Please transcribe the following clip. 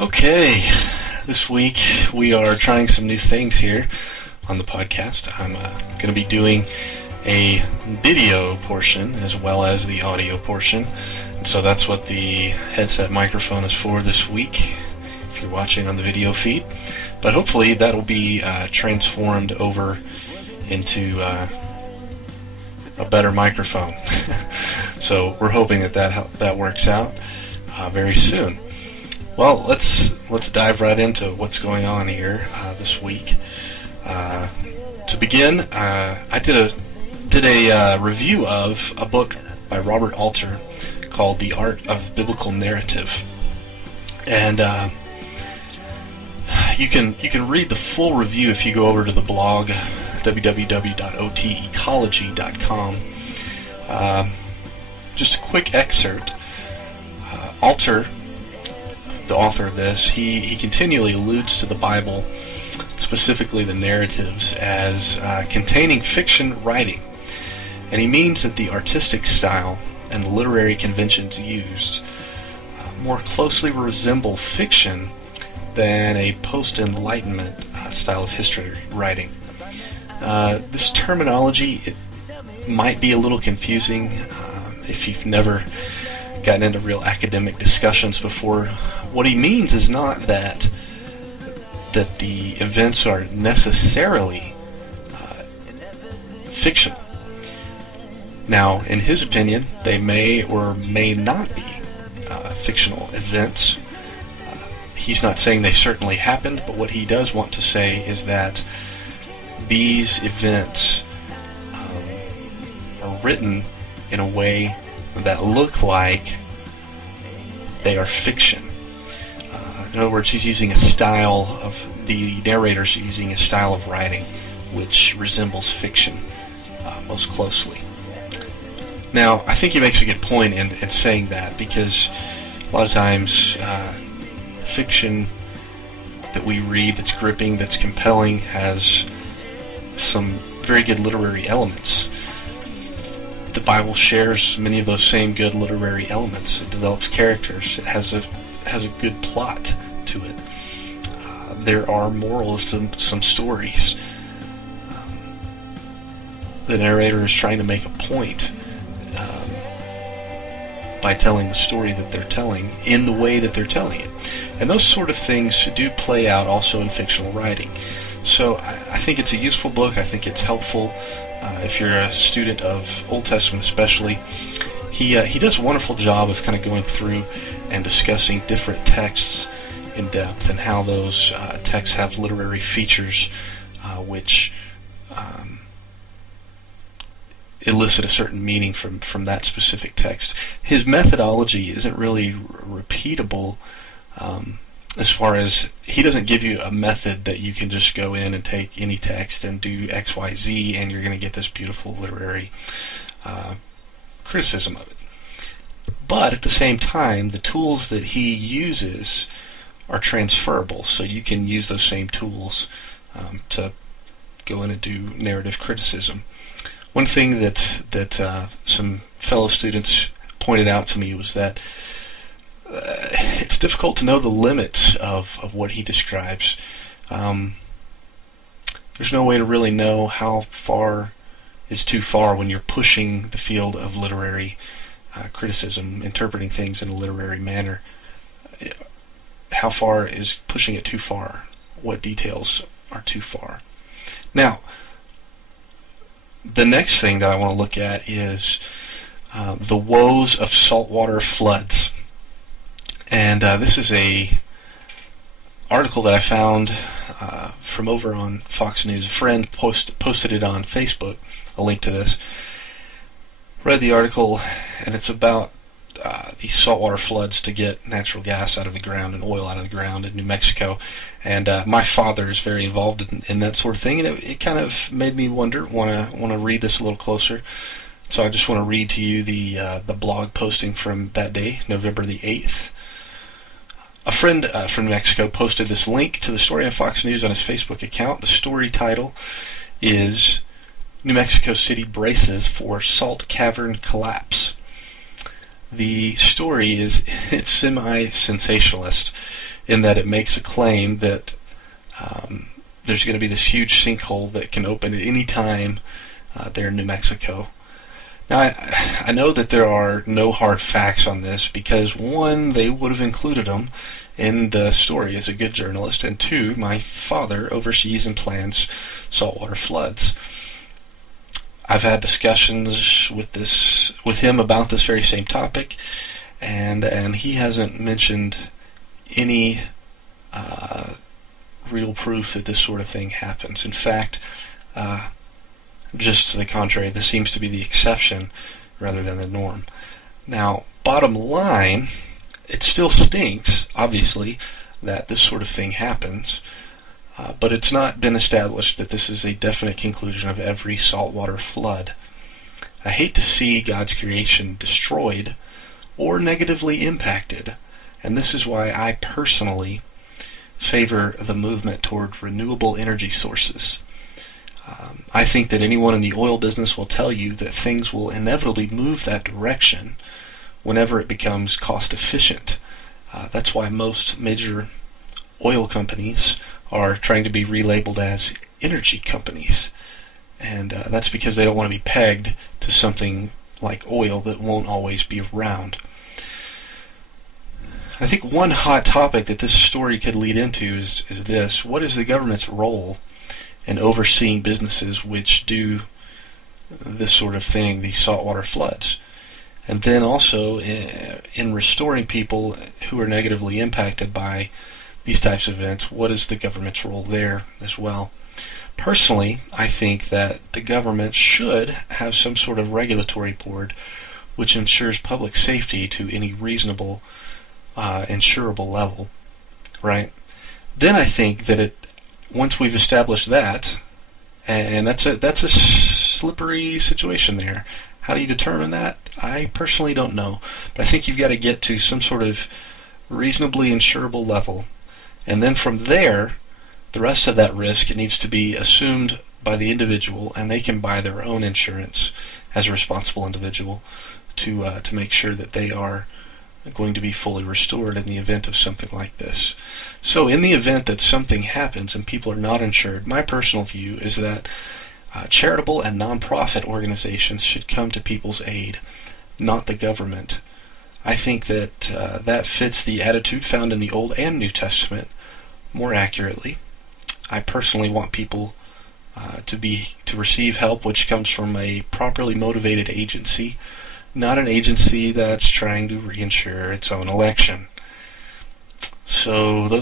Okay, this week we are trying some new things here on the podcast. I'm going to be doing a video portion as well as the audio portion, and so that's what the headset microphone is for this week if you're watching on the video feed. But hopefully that'll be transformed over into a better microphone. So we're hoping that works out very soon. Well, let's dive right into what's going on here this week. To begin, I did a review of a book by Robert Alter called "The Art of Biblical Narrative," and you can read the full review if you go over to the blog www.otecology.com. Just a quick excerpt. Alter, the author of this, he continually alludes to the Bible, specifically the narratives, as containing fiction writing, and he means that the artistic style and the literary conventions used more closely resemble fiction than a post-Enlightenment style of history writing. This terminology, it might be a little confusing if you've never gotten into real academic discussions before. What he means is not that the events are necessarily fictional. Now, in his opinion, they may or may not be fictional events. He's not saying they certainly happened, but what he does want to say is that these events are written in a way that look like they are fiction. In other words, he's using a style of, the narrator's using a style of writing which resembles fiction most closely. Now, I think he makes a good point in saying that, because a lot of times fiction that we read that's gripping, that's compelling, has some very good literary elements. The Bible shares many of those same good literary elements. It develops characters. It has a good plot to it. There are morals to some stories. The narrator is trying to make a point by telling the story that they're telling in the way that they're telling it. And those sort of things do play out also in fictional writing. So I think it's a useful book. I think it's helpful if you're a student of Old Testament especially. He does a wonderful job of kind of going through and discussing different texts in depth and how those texts have literary features which elicit a certain meaning from that specific text. His methodology isn't really repeatable as far as he doesn't give you a method that you can just go in and take any text and do X, Y, Z and you're going to get this beautiful literary criticism of it. But at the same time, the tools that he uses are transferable, so you can use those same tools to go in and do narrative criticism. One thing that some fellow students pointed out to me was that it's difficult to know the limits of what he describes. There's no way to really know how far is too far when you're pushing the field of literary criticism, interpreting things in a literary manner. How far is pushing it too far? What details are too far? Now, the next thing that I want to look at is the woes of saltwater floods. And this is a article that I found from over on Fox News. A friend posted it on Facebook, a link to this. Read the article, and it's about these saltwater floods to get natural gas out of the ground and oil out of the ground in New Mexico. And my father is very involved in that sort of thing, and it kind of made me want to read this a little closer. So I just want to read to you the blog posting from that day, November the 8th. A friend from Mexico posted this link to the story on Fox News on his Facebook account. The story title is New Mexico City Braces for Salt Cavern Collapse. The story it's semi-sensationalist. in that it makes a claim that there's going to be this huge sinkhole that can open at any time there in New Mexico. Now, I know that there are no hard facts on this because, one, they would have included them in the story as a good journalist, and two, my father oversees and plans saltwater floods. I've had discussions with him about this very same topic, and he hasn't mentioned any real proof that this sort of thing happens. In fact, just to the contrary, this seems to be the exception rather than the norm. Now, bottom line, it still stinks, obviously, that this sort of thing happens, but it's not been established that this is a definite conclusion of every saltwater flood. I hate to see God's creation destroyed or negatively impacted, and this is why I personally favor the movement toward renewable energy sources. I think that anyone in the oil business will tell you that things will inevitably move that direction whenever it becomes cost efficient. That's why most major oil companies are trying to be relabeled as energy companies. And that's because they don't want to be pegged to something like oil that won't always be around. I think one hot topic that this story could lead into is this: what is the government's role in overseeing businesses which do this sort of thing, these saltwater floods? And then also in restoring people who are negatively impacted by these types of events, what is the government's role there as well? Personally, I think that the government should have some sort of regulatory board which ensures public safety to any reasonable insurable level, right? Then I think that once we've established that, and that's a slippery situation there. How do you determine that? I personally don't know, but I think you've got to get to some sort of reasonably insurable level, and then from there, the rest of that risk needs to be assumed by the individual, and they can buy their own insurance as a responsible individual to make sure that they are going to be fully restored in the event of something like this. So in the event that something happens and people are not insured, my personal view is that charitable and nonprofit organizations should come to people's aid, not the government. I think that that fits the attitude found in the Old and New Testament more accurately. I personally want people to receive help which comes from a properly motivated agency, not an agency that's trying to reinsure its own election. So those